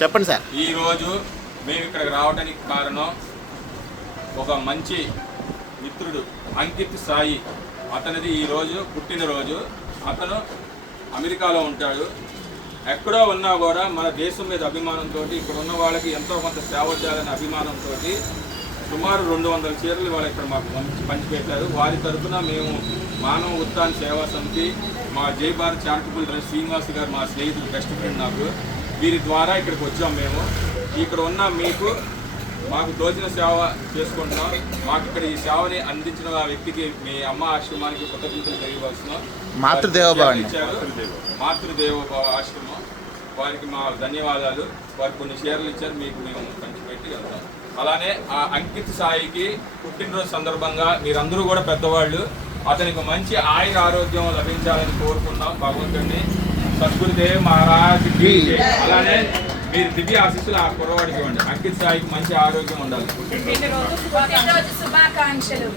చెప్పండి సార్. ఈరోజు మేము ఇక్కడికి రావడానికి కారణం ఒక మంచి మిత్రుడు అంకిత్ సాయి. అతనిది ఈరోజు పుట్టినరోజు. అతను అమెరికాలో ఉంటాడు. ఎక్కడో ఉన్నా కూడా మన దేశం మీద అభిమానంతో, ఇక్కడ ఉన్న వాళ్ళకి ఎంతో కొంత సేవ చేయాలనే అభిమానంతో సుమారు 200 చీరలు వాళ్ళు ఇక్కడ మాకు పంచిపెట్టారు. వారి తరఫున మేము మానవ ఉత్థాన్ సేవా సమితి, మా జై భారత్ చారిటబుల్ ట్రస్ట్ శ్రీనివాస్ గారు మా స్నేహితులు, బెస్ట్ ఫ్రెండ్ నాకు, వీరి ద్వారా ఇక్కడికి వచ్చాం. మేము ఇక్కడ ఉన్న మీకు మాకు తోచిన సేవ చేసుకుంటున్నాం. మాకు ఇక్కడ ఈ సేవని అందించిన ఆ వ్యక్తికి, మీ అమ్మ ఆశ్రమానికి కృతజ్ఞతలు తెలియవలసినాం. మాతృదేవోభవ ఆశ్రమం వారికి మా ధన్యవాదాలు. వారికి కొన్ని షేర్లు ఇచ్చారు, మీకు మేము పంచిపెట్టి వెళ్తాం. అలానే ఆ అంకిత్ సాయికి పుట్టినరోజు సందర్భంగా మీరందరూ కూడా పెద్దవాళ్ళు, అతనికి మంచి ఆయుర ఆరోగ్యం లభించాలని కోరుకున్నాం భగవంతుడిని. సద్గురుదేవ్ మహారాజ్కి. అలానే మీరు దివ్య ఆశీస్సులు ఆ కుర్రవాడికి ఇవ్వండి. అంకిత్ సాయికి మంచి ఆరోగ్యం ఉండాలి. శుభాకాంక్షలు.